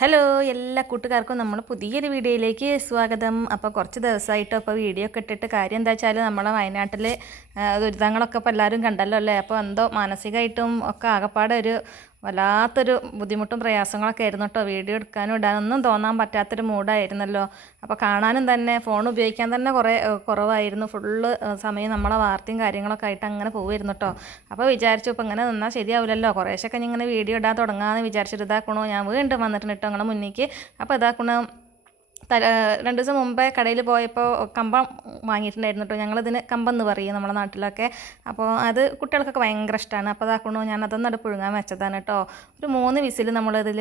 Hello എല്ലാ കൂട്ടുകാർക്കും നമ്മൾ പുതിയൊരു വീഡിയോയിലേക്ക് സ്വാഗതം. അപ്പോൾ കുറച്ച് ദിവസമായിട്ട് അപ്പോൾ വീഡിയോ ഒക്കെ ഇട്ടിട്ട് കാര്യം എന്താ വെച്ചാൽ നമ്മളെ വയനാട്ടിൽ ദുരിതങ്ങളൊക്കെ ഇപ്പോൾ എല്ലാവരും കണ്ടല്ലോ അല്ലേ? അപ്പോൾ എന്തോ മാനസികമായിട്ടും ഒക്കെ ആകപ്പാടെ ഒരു വല്ലാത്തൊരു ബുദ്ധിമുട്ടും പ്രയാസങ്ങളൊക്കെ ആയിരുന്നു കേട്ടോ. വീഡിയോ എടുക്കാനും ഇടാനൊന്നും തോന്നാൻ പറ്റാത്തൊരു മൂഡായിരുന്നല്ലോ. അപ്പോൾ കാണാനും തന്നെ ഫോൺ ഉപയോഗിക്കാൻ തന്നെ കുറേ കുറവായിരുന്നു. ഫുള്ള് സമയം നമ്മളെ വാർത്തയും കാര്യങ്ങളൊക്കെ ആയിട്ട് അങ്ങനെ പോകുമായിരുന്നു കേട്ടോ. അപ്പോൾ വിചാരിച്ചു ഇപ്പോൾ ഇങ്ങനെ നിന്നാൽ ശരിയാവില്ലല്ലോ കുറേശ്ശൊക്കെ ഇങ്ങനെ വീഡിയോ ഇടാൻ തുടങ്ങാമെന്ന് വിചാരിച്ചിട്ട് ഇതാക്കണോ. ഞാൻ വീണ്ടും വന്നിട്ടുണ്ട് കേട്ടോ നിങ്ങളെ മുന്നിലേക്ക് അപ്പോൾ ഇതാക്കണം രണ്ട് ദിവസം മുമ്പേ കടയിൽ പോയപ്പോൾ കമ്പം വാങ്ങിയിട്ടുണ്ടായിരുന്നു കേട്ടോ ഞങ്ങളിതിന് കമ്പം എന്ന് പറയും നമ്മുടെ നാട്ടിലൊക്കെ. അപ്പോൾ അത് കുട്ടികൾക്കൊക്കെ ഭയങ്കര ഇഷ്ടമാണ് അപ്പോൾ അതാക്കണോ ഞാൻ അതൊന്നും അത് പുഴുങ്ങാൻ വെച്ചതാണ് കേട്ടോ ഒരു മൂന്ന് വിസിൽ നമ്മളിതിൽ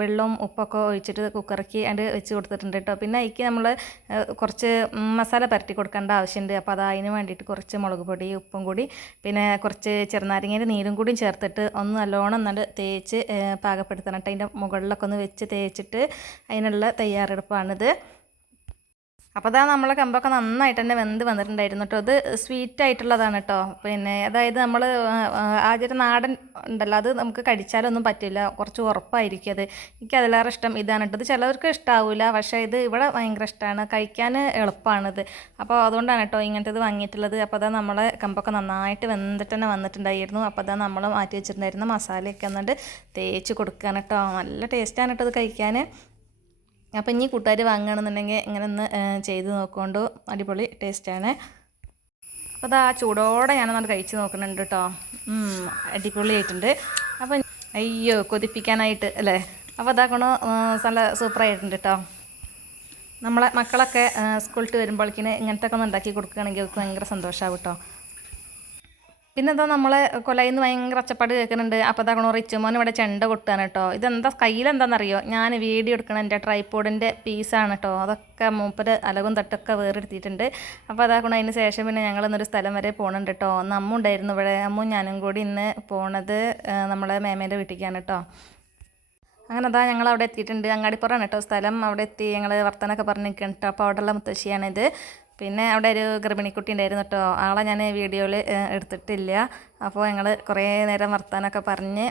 വെള്ളവും ഉപ്പൊക്കെ ഒഴിച്ചിട്ട് കുക്കറിക്ക് അത് വെച്ച് കൊടുത്തിട്ടുണ്ട് കേട്ടോ പിന്നെ അതിക്ക് നമ്മൾ കുറച്ച് മസാല പരട്ടി കൊടുക്കേണ്ട ആവശ്യമുണ്ട് അപ്പോൾ അത് അതിന് വേണ്ടിയിട്ട് കുറച്ച് മുളക് പൊടി ഉപ്പും കൂടി പിന്നെ കുറച്ച് ചെറുനാരങ്ങേന്റെ നീരും കൂടി ചേർത്തിട്ട് ഒന്ന് നല്ലോണം നല്ല തേച്ച് പാകപ്പെടുത്തണം കേട്ടോ അതിന്റെ മുകളിലൊക്കെ ഒന്ന് വെച്ച് തേച്ചിട്ട് അതിനുള്ള തയ്യാറെടുപ്പാണിത് അപ്പോൾ അതാ നമ്മളെ കമ്പൊക്കെ നന്നായിട്ട് തന്നെ വെന്ത് വന്നിട്ടുണ്ടായിരുന്നു കേട്ടോ അത് സ്വീറ്റ് ആയിട്ടുള്ളതാണ് കേട്ടോ പിന്നെ അതായത് നമ്മൾ ആദ്യം നാടൻ ഉണ്ടല്ലോ അത് നമുക്ക് കടിച്ചാലൊന്നും പറ്റില്ല. കുറച്ച് ഉറപ്പായിരിക്കും അത്. എനിക്ക് അതിലേറെ ഇഷ്ടം ഇതാണ് കേട്ടോ ഇത് ചിലവർക്ക് ഇഷ്ടാവില്ല പക്ഷേ ഇത് ഇവിടെ ഭയങ്കര ഇഷ്ടമാണ് കഴിക്കാൻ എളുപ്പമാണിത് അപ്പോൾ അതുകൊണ്ടാണ് കേട്ടോ ഇങ്ങനത്തെ ഇത് വാങ്ങിയിട്ടുള്ളത്. അപ്പോൾ അതാ നമ്മളെ കമ്പൊക്കെ നന്നായിട്ട് വെന്തിട്ട് തന്നെ വന്നിട്ടുണ്ടായിരുന്നു. അപ്പോൾ അതാ നമ്മൾ മാറ്റി വെച്ചിട്ടുണ്ടായിരുന്ന മസാലയൊക്കെ എന്നിട്ട് തേച്ച് കൊടുക്കുകയാണ് കേട്ടോ നല്ല ടേസ്റ്റാണ് കേട്ടോ ഇത് കഴിക്കാൻ. അപ്പം ഇനി കൂട്ടുകാർ വാങ്ങുകയാണെന്നുണ്ടെങ്കിൽ ഇങ്ങനെ ഒന്ന് ചെയ്ത് നോക്കുകൊണ്ട് അടിപൊളി ടേസ്റ്റാണ് അപ്പോൾ അതാ ചൂടോടെ ഞാനൊന്ന് കഴിച്ച് നോക്കുന്നുണ്ട് കേട്ടോ അടിപൊളി അടിപൊളിയായിട്ടുണ്ട്. അപ്പം അയ്യോ കൊതിപ്പിക്കാനായിട്ട് അല്ലേ? അപ്പോൾ അതാക്കണോ നല്ല സൂപ്പറായിട്ടുണ്ട് കേട്ടോ നമ്മളെ മക്കളൊക്കെ സ്കൂളിട്ട് വരുമ്പോഴേക്കിന് ഇങ്ങനത്തെ ഒക്കെ ഒന്ന് ഉണ്ടാക്കി കൊടുക്കുകയാണെങ്കിൽ അവർക്ക് ഭയങ്കര സന്തോഷമാവും കേട്ടോ പിന്നെന്താ നമ്മളെ കൊലയിൽ നിന്ന് ഭയങ്കര ഒച്ചപ്പാട് കേൾക്കുന്നുണ്ട്. അപ്പോൾ തകണോ റിച്ചുമോൻ ഇവിടെ ചെണ്ട കൊട്ടുകയാണ് കേട്ടോ. ഇതെന്താ കയ്യിലെന്താണെന്നറിയോ ഞാൻ വീഡിയോ എടുക്കണം എന്റെ ട്രൈപ്പോഡിന്റെ പീസാണ് കേട്ടോ. അതൊക്കെ മൂപ്പര് അലകും തട്ടൊക്കെ വേറെടുത്തിട്ടുണ്ട്. അപ്പോൾ അതാക്കണോ അതിന് ശേഷം പിന്നെ ഞങ്ങൾ ഇന്നൊരു സ്ഥലം വരെ പോകണുണ്ട് കേട്ടോ. ഒന്ന് അമ്മ ഉണ്ടായിരുന്നു ഇവിടെ. അമ്മും ഞാനും കൂടി ഇന്ന് പോണത് നമ്മളെ മേമേന്റെ വീട്ടിലേക്കാണ് കേട്ടോ. അങ്ങനെ അതാ ഞങ്ങൾ അവിടെ എത്തിയിട്ടുണ്ട്. അങ്ങാടിപ്പുറമാണ് കേട്ടോ സ്ഥലം. അവിടെ എത്തി ഞങ്ങൾ വർത്തനൊക്കെ പറഞ്ഞിരിക്കുന്നുണ്ട് അപ്പോൾ അവിടെയുള്ള മുത്തശ്ശിയാണിത്. പിന്നെ അവിടെ ഒരു ഗർഭിണിക്കുട്ടി ഉണ്ടായിരുന്നു കേട്ടോ. ആളെ ഞാൻ വീഡിയോയിൽ എടുത്തിട്ടില്ല. അപ്പോൾ ഞങ്ങൾ കുറേ നേരം വർത്താനൊക്കെ പറഞ്ഞ്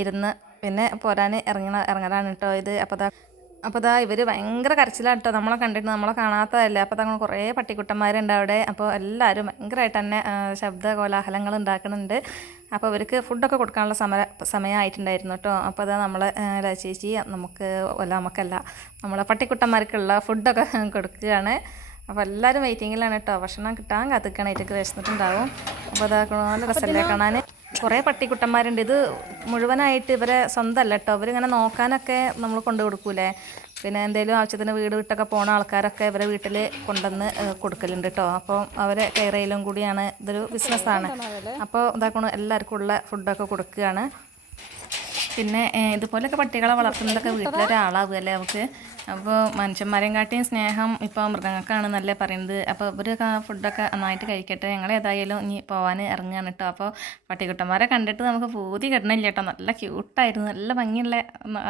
ഇരുന്ന് പിന്നെ പോരാൻ ഇറങ്ങണ ഇറങ്ങലാണ് കേട്ടോ ഇത്. അപ്പോൾ ദാ അപ്പോൾ ദാ ഇവർ ഭയങ്കര കരച്ചിലാണ് കേട്ടോ. നമ്മളെ കണ്ടിട്ട് നമ്മളെ കാണാത്തതല്ല. അപ്പോൾ തങ്ങൾ കുറേ പട്ടിക്കുട്ടന്മാരുണ്ട് അവിടെ. അപ്പോൾ എല്ലാവരും ഭയങ്കരമായിട്ട് തന്നെ ശബ്ദ കോലാഹലങ്ങൾ ഉണ്ടാക്കുന്നുണ്ട് അപ്പോൾ അവർക്ക് ഫുഡൊക്കെ കൊടുക്കാനുള്ള സമയ സമയമായിട്ടുണ്ടായിരുന്നു കേട്ടോ. അപ്പോൾ അതാ നമ്മളെ ചേച്ചി നമുക്ക് അല്ല നമുക്കല്ല നമ്മളെ പട്ടിക്കുട്ടന്മാർക്കുള്ള ഫുഡൊക്കെ കൊടുക്കുകയാണ്. അപ്പോൾ എല്ലാവരും വെയിറ്റിങ്ങിലാണ് കേട്ടോ ഭക്ഷണം കിട്ടാൻ കാത്തിക്കണായിട്ടൊക്കെ വിശന്നിട്ടുണ്ടാവും. അപ്പോൾ അതാ നല്ല രസമല്ലേ കാണാൻ കുറേ പട്ടിക്കുട്ടന്മാരുണ്ട്. ഇത് മുഴുവനായിട്ട് ഇവരെ സ്വന്തമല്ല കേട്ടോ ഇവരിങ്ങനെ നോക്കാനൊക്കെ നമ്മൾ കൊണ്ടു കൊടുക്കൂലേ? പിന്നെ എന്തെങ്കിലും ആവശ്യത്തിന് വീട് വിട്ടൊക്കെ പോണ ആൾക്കാരൊക്കെ ഇവരെ വീട്ടിൽ കൊണ്ടുവന്ന് കൊടുക്കലുണ്ട് കേട്ടോ അപ്പോൾ അവരെ കെയർ ചെയ്യലും കൂടിയാണ് ഇതൊരു ബിസിനസ്സാണ് അപ്പോൾ ഇതാക്കണ എല്ലാവർക്കും ഉള്ള ഫുഡൊക്കെ കൊടുക്കുകയാണ്. പിന്നെ ഇതുപോലെയൊക്കെ പട്ടികളെ വളർത്തുന്നതൊക്കെ വീട്ടിലൊരാളാവുകയല്ലേ നമുക്ക്? അപ്പോൾ മനുഷ്യന്മാരെയും കാട്ടിയും സ്നേഹം ഇപ്പോൾ മൃഗങ്ങൾക്കാണ് നല്ല പറയുന്നത്. അപ്പോൾ ഇവർ ഫുഡൊക്കെ നന്നായിട്ട് കഴിക്കട്ടെ. ഞങ്ങൾ ഏതായാലും ഇനി പോകാൻ ഇറങ്ങുകയാണ് കേട്ടോ അപ്പോൾ പട്ടിക്കുട്ടന്മാരെ കണ്ടിട്ട് നമുക്ക് പൂതി കിട്ടണില്ല കേട്ടോ നല്ല ക്യൂട്ടായിരുന്നു. നല്ല ഭംഗിയുള്ള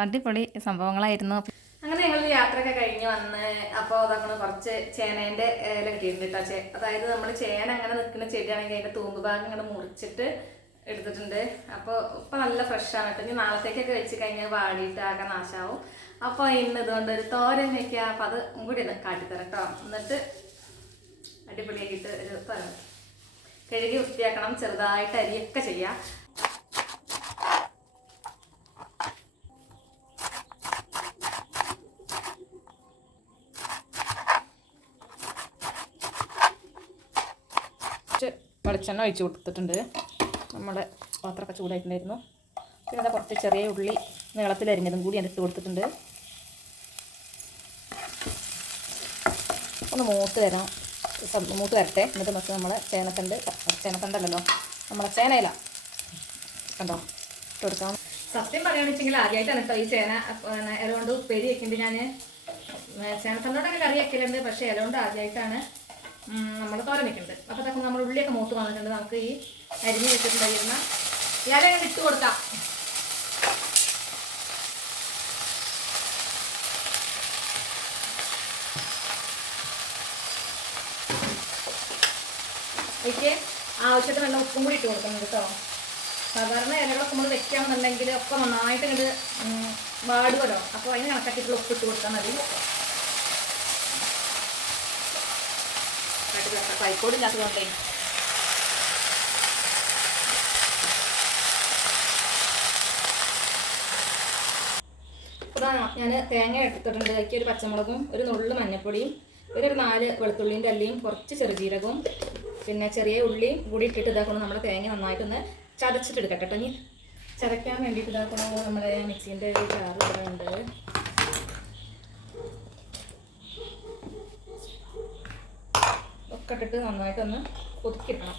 അടിപൊളി സംഭവങ്ങളായിരുന്നു. അങ്ങനെ ഞങ്ങൾ യാത്രയൊക്കെ കഴിഞ്ഞ് വന്ന് അപ്പോൾ അതങ്ങനെ കുറച്ച് ചേനേന്റെ ഇല കിട്ടിയിട്ടുണ്ട് കേട്ടോ അതായത് നമ്മൾ ചേന അങ്ങനെ നിൽക്കുന്ന ചെടിയാണെങ്കിൽ അതിന്റെ തൂമ്പ് ഭാഗം ഇങ്ങനെ മുറിച്ചിട്ട് എടുത്തിട്ടുണ്ട്. അപ്പോൾ ഇപ്പം നല്ല ഫ്രഷാണ് കേട്ടോ. ഇനി നാളത്തേക്കൊക്കെ വെച്ച് കഴിഞ്ഞാൽ വാടിയിട്ട് ആകെ നാശാവും. അപ്പോൾ ഇന്ന് ഇതുകൊണ്ട് ഒരു തോരൻ വയ്ക്കുക അപ്പോൾ അത് കൂടി ഒന്ന് കാട്ടിത്തരാം കേട്ടോ. എന്നിട്ട് അടിപൊളിയാക്കിയിട്ട് ഒരു തോരൻ. കഴുകി വൃത്തിയാക്കണം. ചെറുതായിട്ട് അരിയൊക്കെ ചെയ്യാം. വെളിച്ചെണ്ണ ഒഴിച്ച് കൊടുത്തിട്ടുണ്ട്. നമ്മുടെ പാത്രമൊക്കെ ചൂടായിട്ടുണ്ടായിരുന്നു. പിന്നെ കുറച്ച് ചെറിയ ഉള്ളി നീളത്തിൽ അരിഞ്ഞതും കൂടി ഇട്ട് കൊടുത്തിട്ടുണ്ട്. ഒന്ന് മൂത്ത് വരാം മൂത്ത് വരട്ടെ. എന്നിട്ട് നമുക്ക് നമ്മളെ ചേനത്തണ്ട് ചേനത്തണ്ടല്ലോ നമ്മളെ ചേനയില. കണ്ടോ? കൊടുക്കാം സത്യം പറയുകയാണെന്ന് വെച്ചെങ്കിൽ ആദ്യമായിട്ടാണ് ഈ ചേന ഇല കൊണ്ട് ഉപ്പേരി വെക്കുന്നുണ്ട് ഞാൻ ചേനത്തണ്ടോടൊക്കെ കറി വെക്കലുണ്ട് പക്ഷേ ഇല കൊണ്ട് ആദ്യമായിട്ടാണ്. നമ്മൾ തോരൻ വെക്കുന്നത് അപ്പോൾ അതൊക്കെ നമ്മൾ ഉള്ളിയൊക്കെ മൂത്ത് വന്നിട്ടുണ്ട്. നമുക്ക് ഈ അരിഞ്ഞ് വെച്ചിട്ടുണ്ടായിരുന്ന ഇല അങ്ങനെ ഇട്ട് കൊടുക്കാം. എനിക്ക് ആവശ്യത്തിന് നല്ല ഉപ്പും കൂടി ഇട്ട് കൊടുക്കണം കേട്ടോ. സാധാരണ ഇലകളൊക്കെ നമ്മൾ വെക്കുകയാണെന്നുണ്ടെങ്കിൽ ഒക്കെ നന്നായിട്ട് ഇങ്ങോട്ട് വാടുമല്ലോ അപ്പോൾ അതിന് കണക്കാക്കിയിട്ടുള്ള ഉപ്പ് ഇട്ട് കൊടുത്താൽ മതി. കൈക്കോടില്ലാത്തതുകൊണ്ടേ അതാണ് ഞാൻ തേങ്ങ എടുത്തിട്ടുണ്ട്. അതിലേക്ക് ഒരു പച്ചമുളകും ഒരു നുള്ളു മഞ്ഞൾപ്പൊടിയും ഒരു നാല് വെളുത്തുള്ളിന്റെ അല്ലിയും കുറച്ച് ചെറുജീരകവും പിന്നെ ചെറിയ ഉള്ളിയും കൂടി ഇട്ടിട്ട് ഇതാക്കണം നമ്മുടെ തേങ്ങ നന്നായിട്ടൊന്ന് ചതച്ചിട്ട് എടുക്കട്ടെ കേട്ടോ. ഇനി ചതയ്ക്കാൻ വേണ്ടിയിട്ട് ഇതാക്കണം നമ്മുടെ മിക്സീന്റെ ചാറ് ഇവിടെ ഉണ്ട്. ഒക്കെ ഇട്ടിട്ട് നന്നായിട്ടൊന്ന് ഒതുക്കിയിടണം.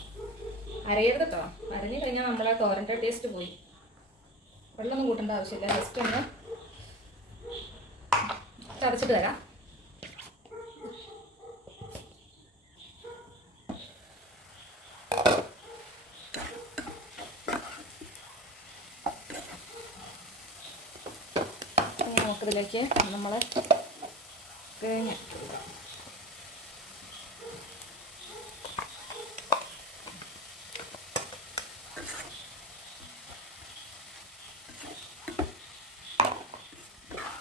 അരയരുത് കേട്ടോ അരഞ്ഞു കഴിഞ്ഞാൽ നമ്മൾ ആ തോരന്റെ ടേസ്റ്റ് പോയി. വെള്ളം ഒന്നും കൂട്ടേണ്ട ആവശ്യമില്ല. ജസ്റ്റ് ഒന്ന് ചതച്ചിട്ട് തരാം. നമുക്കിതിലേക്ക് നമ്മൾ തേങ്ങ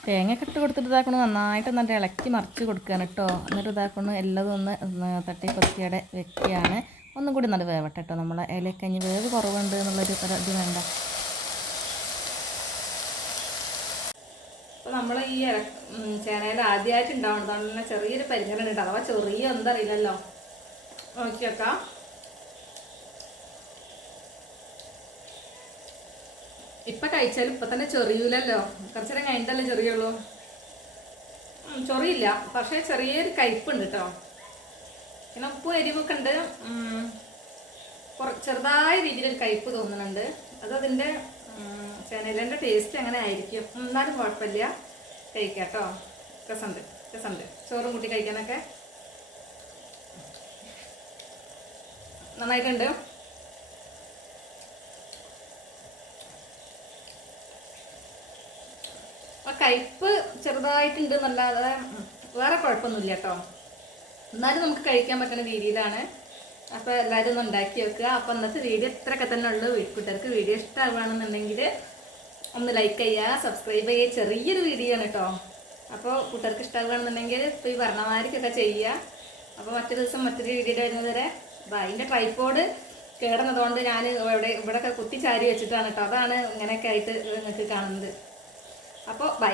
തേങ്ങയൊക്കെ ഇട്ട് കൊടുത്തിട്ട് ഇതാക്കണം നന്നായിട്ട് നല്ല ഇളക്കി മറിച്ച് കൊടുക്കുകയാണ് കേട്ടോ. എന്നിട്ട് ഇതാക്കണം എല്ലാതും ഒന്ന് തട്ടി കൊത്തിയുടെ വെക്കുകയാണ്. ഒന്നും കൂടി നല്ല വേവട്ടെ കേട്ടോ. നമ്മളെ ഇലയൊക്കെ ഇനി വേവ് കുറവുണ്ട് എന്നുള്ളൊരു ഇത് വേണ്ട. അപ്പോൾ നമ്മൾ ഈ ചേനയിൽ ആദ്യമായിട്ട് ഉണ്ടാവുന്നതാണ് ചെറിയൊരു പരിചരണം ഉണ്ട് അഥവാ ചെറിയ എന്താ അറിയില്ലല്ലോ. നോക്കി വെക്കാം ഇപ്പൊ കഴിച്ചാൽ ഇപ്പൊ തന്നെ ചെറിയൂലല്ലോ. കുറച്ചു നേരം കഴിഞ്ഞിട്ടല്ലേ ചെറിയുള്ളൂ. ചൊറിയില്ല. പക്ഷേ ചെറിയൊരു കയ്പുണ്ട് കേട്ടോ പിന്നെ ഉപ്പും എരിവൊക്കെ ഉണ്ട്. ചെറുതായ രീതിയിൽ കയ്പ് തോന്നുന്നുണ്ട് അത് അതിന്റെ ചെനലിന്റെ ടേസ്റ്റ് അങ്ങനെ ആയിരിക്കും. എന്നാലും കുഴപ്പമില്ല. കഴിക്കാം കേട്ടോ രസമുണ്ട്. രസമുണ്ട്. ചോറും കൂട്ടി കഴിക്കാനൊക്കെ. നന്നായിട്ടുണ്ട്. കയ്പ്പ് ചെറുതായിട്ടുണ്ട് എന്നല്ലാതെ വേറെ കുഴപ്പമൊന്നുമില്ല കേട്ടോ. എന്നാലും നമുക്ക് കഴിക്കാൻ പറ്റുന്ന രീതിയിലാണ്. അപ്പോൾ എല്ലാവരും ഒന്ന് ഉണ്ടാക്കി വെക്കുക. അപ്പോൾ അന്നത്തെ വീഡിയോ ഇത്രയൊക്കെ തന്നെ ഉള്ളൂ. വീട്ടുകാർക്ക് വീഡിയോ ഇഷ്ടമാവുകയാണെന്നുണ്ടെങ്കിൽ ഒന്ന് ലൈക്ക് ചെയ്യുക സബ്സ്ക്രൈബ് ചെയ്യുക. ചെറിയൊരു വീഡിയോ ആണ് കേട്ടോ. അപ്പോൾ കൂട്ടുകാർക്ക് ഇഷ്ടമാവുകയാണെന്നുണ്ടെങ്കിൽ ഇപ്പോൾ ഈ വർണമാരിക്കൊക്കെ ചെയ്യുക. അപ്പോൾ മറ്റൊരു ദിവസം മറ്റൊരു വീഡിയോ വരുന്നത് വരെ. ബൈ എന്റെ ട്രൈപ്പോഡ് കേടുന്നതുകൊണ്ട് ഞാൻ ഇവിടെ ഇവിടെയൊക്കെ കുത്തി ചാരി വെച്ചിട്ടാണ് കേട്ടോ. അതാണ് ഇങ്ങനെയൊക്കെ ആയിട്ട് നിങ്ങൾക്ക് കാണുന്നത്. അപ്പോൾ ബൈ